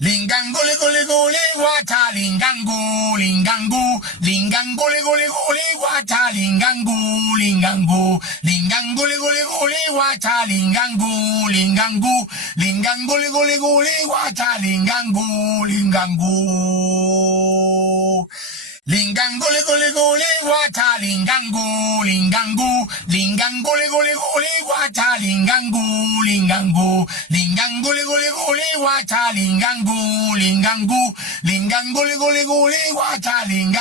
Lingango le gole gole wata lingango lingango lingango le gole gole wata lingango lingango lingango le gole gole wata lingango lingango lingango le gole gole wata lingango lingango lingango le gole gole wata lingango lingango lingango le gole gole wata lingango lingango lingango le gole gole wata lingango lingango lingango le gole gole wata lingango